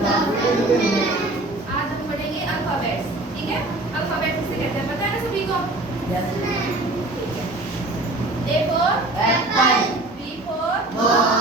आज हम पढ़ेंगे अल्फाबेट्स, ठीक है। अल्फाबेट किसे कहते हैं पता है ना सभी को? ठीक है। A for Apple. B for Ball.